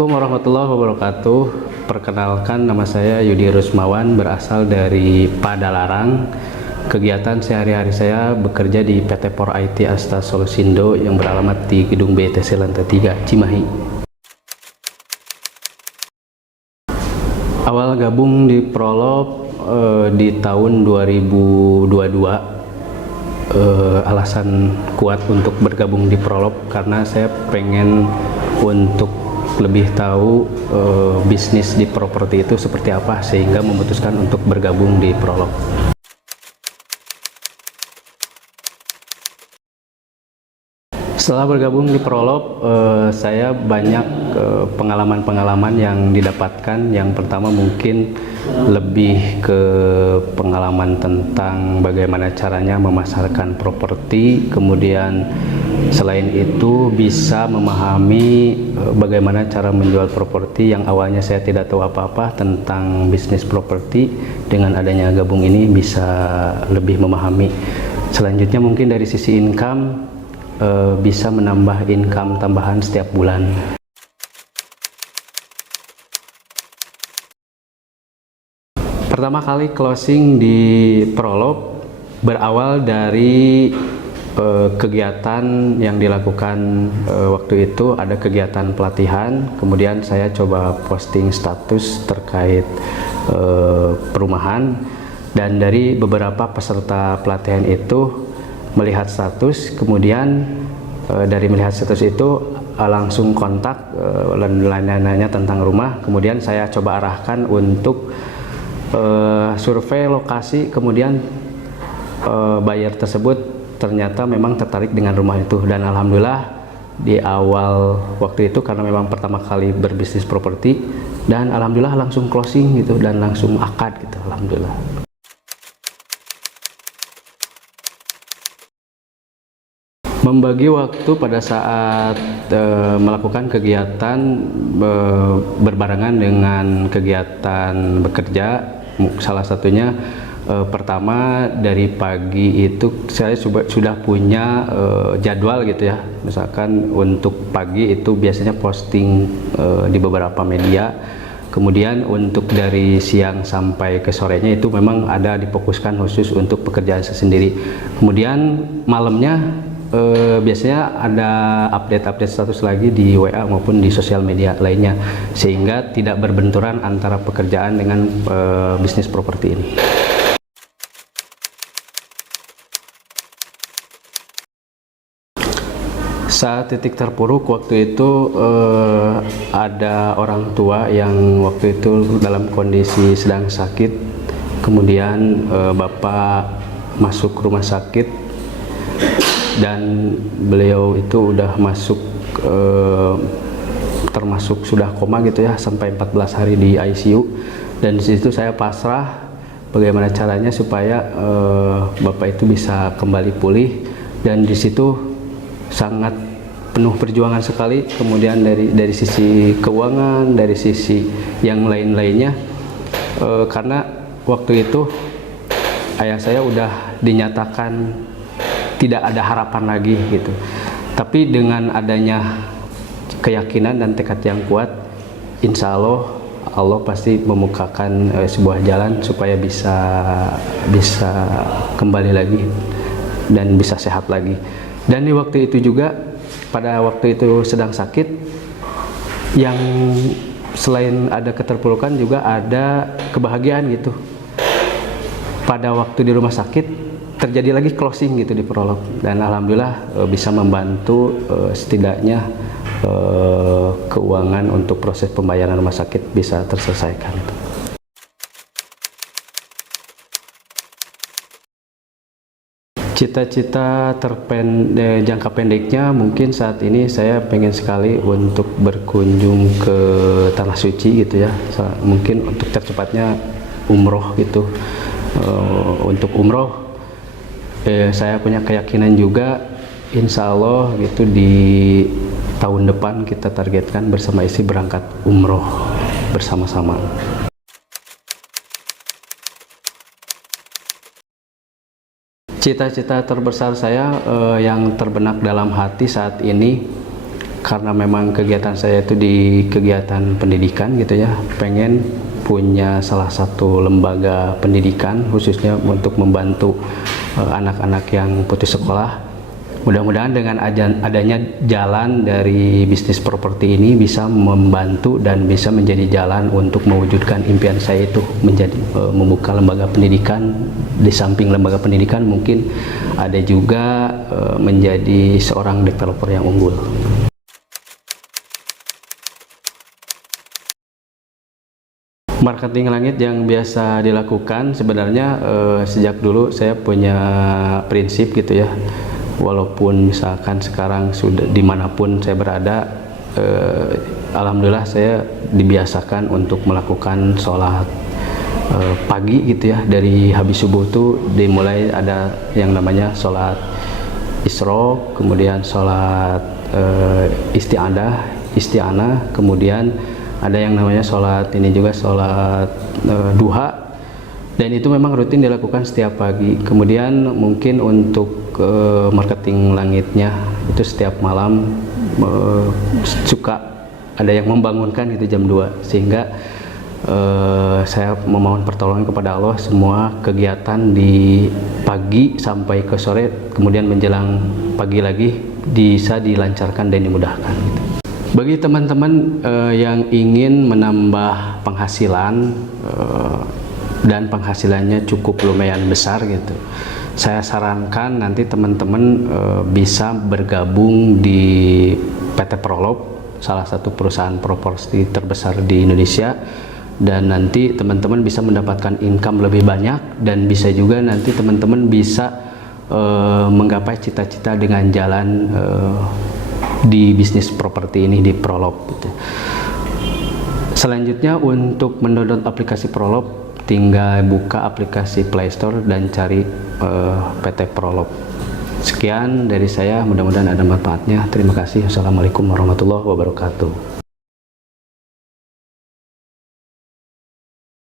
Assalamualaikum warahmatullahi wabarakatuh. Perkenalkan, nama saya Yudi Rusmawan, berasal dari Padalarang. Kegiatan sehari-hari saya bekerja di PT Por IT Asta Solusindo yang beralamat di Gedung BTC Lantai 3, Cimahi. Awal gabung di Prolog di tahun 2022. Alasan kuat untuk bergabung di Prolog karena saya pengen untuk lebih tahu bisnis di properti itu seperti apa, sehingga memutuskan untuk bergabung di Prolog. Setelah bergabung di Prolog, saya banyak pengalaman-pengalaman yang didapatkan. Yang pertama mungkin lebih ke pengalaman tentang bagaimana caranya memasarkan properti, kemudian selain itu bisa memahami bagaimana cara menjual properti yang awalnya saya tidak tahu apa-apa tentang bisnis properti. Dengan adanya gabung ini bisa lebih memahami. Selanjutnya mungkin dari sisi income, bisa menambah income tambahan setiap bulan. Pertama kali closing di Prolog berawal dari kegiatan yang dilakukan waktu itu. Ada kegiatan pelatihan, kemudian saya coba posting status terkait perumahan, dan dari beberapa peserta pelatihan itu melihat status, kemudian dari melihat status itu langsung kontak dan nanya-nanya tentang rumah. Kemudian saya coba arahkan untuk survei lokasi, kemudian buyer tersebut ternyata memang tertarik dengan rumah itu, dan alhamdulillah di awal waktu itu karena memang pertama kali berbisnis properti, dan alhamdulillah langsung closing gitu dan langsung akad gitu, alhamdulillah. Membagi waktu pada saat melakukan kegiatan berbarengan dengan kegiatan bekerja. Salah satunya pertama dari pagi itu saya sudah punya jadwal gitu ya. Misalkan untuk pagi itu biasanya posting di beberapa media. Kemudian untuk dari siang sampai ke sorenya itu memang ada difokuskan khusus untuk pekerjaan saya sendiri. Kemudian malamnya biasanya ada update-update status lagi di WA maupun di sosial media lainnya, sehingga tidak berbenturan antara pekerjaan dengan bisnis properti ini. Saat titik terpuruk waktu itu ada orang tua yang waktu itu dalam kondisi sedang sakit, kemudian bapak masuk rumah sakit dan beliau itu udah masuk termasuk sudah koma gitu ya, sampai 14 hari di ICU. Dan disitu saya pasrah bagaimana caranya supaya bapak itu bisa kembali pulih, dan disitu sangat penuh perjuangan sekali. Kemudian dari sisi keuangan, dari sisi yang lain-lainnya, karena waktu itu ayah saya udah dinyatakan tidak ada harapan lagi gitu. Tapi dengan adanya keyakinan dan tekad yang kuat, insya Allah pasti membukakan sebuah jalan supaya bisa kembali lagi dan bisa sehat lagi. Dan di waktu itu juga, pada waktu itu sedang sakit, yang selain ada keterpurukan juga ada kebahagiaan gitu. Pada waktu di rumah sakit terjadi lagi closing gitu di Prolog, dan alhamdulillah bisa membantu setidaknya keuangan untuk proses pembayaran rumah sakit bisa terselesaikan. Cita-cita jangka pendeknya mungkin saat ini saya pengen sekali untuk berkunjung ke Tanah Suci gitu ya. Mungkin untuk tercepatnya umroh gitu. Untuk umroh saya punya keyakinan juga, insya Allah gitu di tahun depan kita targetkan bersama istri berangkat umroh bersama-sama. Cita-cita terbesar saya yang terbenak dalam hati saat ini karena memang kegiatan saya itu di kegiatan pendidikan gitu ya, pengen punya salah satu lembaga pendidikan khususnya untuk membantu anak-anak yang putus sekolah. Mudah-mudahan dengan adanya jalan dari bisnis properti ini bisa membantu dan bisa menjadi jalan untuk mewujudkan impian saya itu menjadi membuka lembaga pendidikan. Di samping lembaga pendidikan mungkin ada juga menjadi seorang developer yang unggul. Marketing langit yang biasa dilakukan sebenarnya sejak dulu saya punya prinsip gitu ya. Walaupun misalkan sekarang sudah dimanapun saya berada, alhamdulillah saya dibiasakan untuk melakukan sholat pagi gitu ya. Dari habis subuh tuh dimulai ada yang namanya sholat isyraq, kemudian sholat isti'anah, kemudian ada yang namanya sholat ini juga sholat duha. Dan itu memang rutin dilakukan setiap pagi. Kemudian mungkin untuk marketing langitnya itu setiap malam suka ada yang membangunkan itu jam 2, sehingga saya memohon pertolongan kepada Allah semua kegiatan di pagi sampai ke sore, kemudian menjelang pagi lagi bisa dilancarkan dan dimudahkan gitu. Bagi teman-teman yang ingin menambah penghasilan dan penghasilannya cukup lumayan besar gitu, saya sarankan nanti teman-teman bisa bergabung di PT Prolog, salah satu perusahaan properti terbesar di Indonesia, dan nanti teman-teman bisa mendapatkan income lebih banyak dan bisa juga nanti teman-teman bisa menggapai cita-cita dengan jalan di bisnis properti ini di Prolog gitu. Selanjutnya untuk mendownload aplikasi Prolog tinggal buka aplikasi Play Store dan cari PT Prolog. Sekian dari saya, mudah-mudahan ada manfaatnya. Terima kasih. Assalamualaikum warahmatullahi wabarakatuh.